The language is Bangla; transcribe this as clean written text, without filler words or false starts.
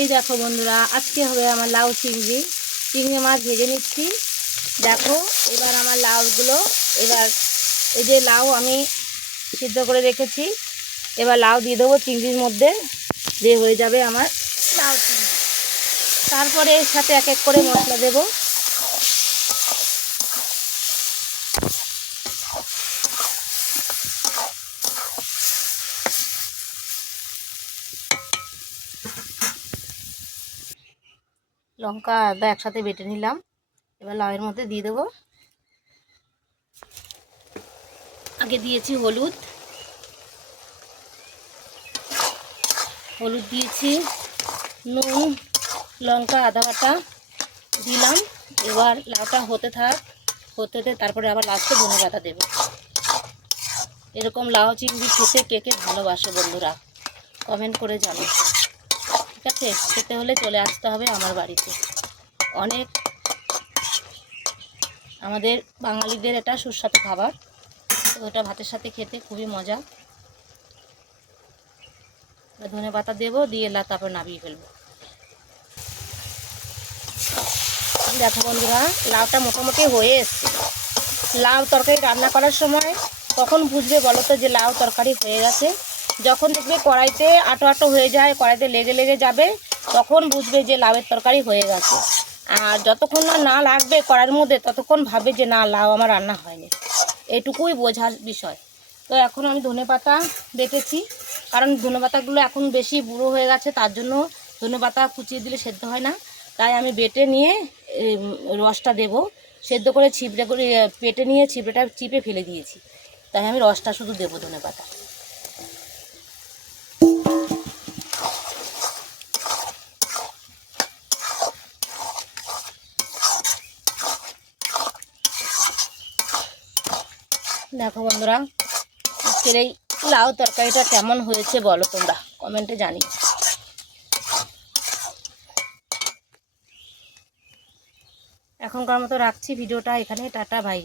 এই দেখো বন্ধুরা, আজকে হবে আমার লাউ চিংড়ি মাছ ভেজে নিচ্ছি। দেখো এবার আমার লাউগুলো, এবার এই যে লাউ আমি সিদ্ধ করে রেখেছি, এবার লাউ দিয়ে দেবো চিংড়ির মধ্যে, দিয়ে হয়ে যাবে আমার লাউ চিংড়ি। তারপরে এর সাথে এক এক করে মশলা দেবো। লঙ্কা আদা একসাথে বেটে নিলাম, এবার লাউয়ের মধ্যে দিয়ে দেবো। আগে দিয়েছি হলুদ দিয়েছি, নুন, লঙ্কা আদা বাটা দিলাম। এবার লাউটা হতে তারপরে আবার লাস্টে ধনেপাতা দেবো। এরকম লাউ চিংড়ি খেতে কে কে ভালোবাসে বন্ধুরা, কমেন্ট করে জানো। ঠিক আছে, খেতে হলে চলে আসতে হবে আমার বাড়িতে। অনেক আমাদের বাঙালিদের এটা সুস্বাদু খাবার, তো এটা ভাতের সাথে খেতে খুবই মজা। ধনেপাতা দেবো, দিয়ে তারপর নামিয়ে ফেলবো। দেখো বন্ধুরা, লাউটা মোটামুটি হয়ে এসছে। লাউ তরকারি রান্না করার সময় কখন বুঝবে বলো তো যে লাউ তরকারি হয়ে গেছে? যখন দেখবে কড়াইতে আটো আটো হয়ে যায়, কড়াইতে লেগে লেগে যাবে, তখন বুঝবে যে লাউয়ের তরকারি হয়ে গেছে। আর যতক্ষণ না লাগবে কড়াইয়ের মধ্যে, ততক্ষণ ভাবে যে না, লাউ আমার রান্না হয়নি। এটুকুই বোঝার বিষয়। তো এখন আমি ধনেপাতা বেটেছি, কারণ ধনেপাতাগুলো এখন বেশি বুড়ো হয়ে গেছে, তার জন্য ধনেপাতা কুচিয়ে দিলে সেদ্ধ হয় না। তাই আমি বেটে নিয়ে রসটা দেব। সেদ্ধ করে ছিপড়ে করে পেটে নিয়ে ছিপড়েটা চিপে ফেলে দিয়েছি, তাই আমি রসটা শুধু দেবো ধনেপাতা। দেখো বন্ধুরা, আজকের এই লাউ তরকারিটা কেমন হয়েছে বলো তোমরা, কমেন্টে জানিও। এখনকার মতো রাখছি ভিডিওটা এখানে, টাটা, বাই।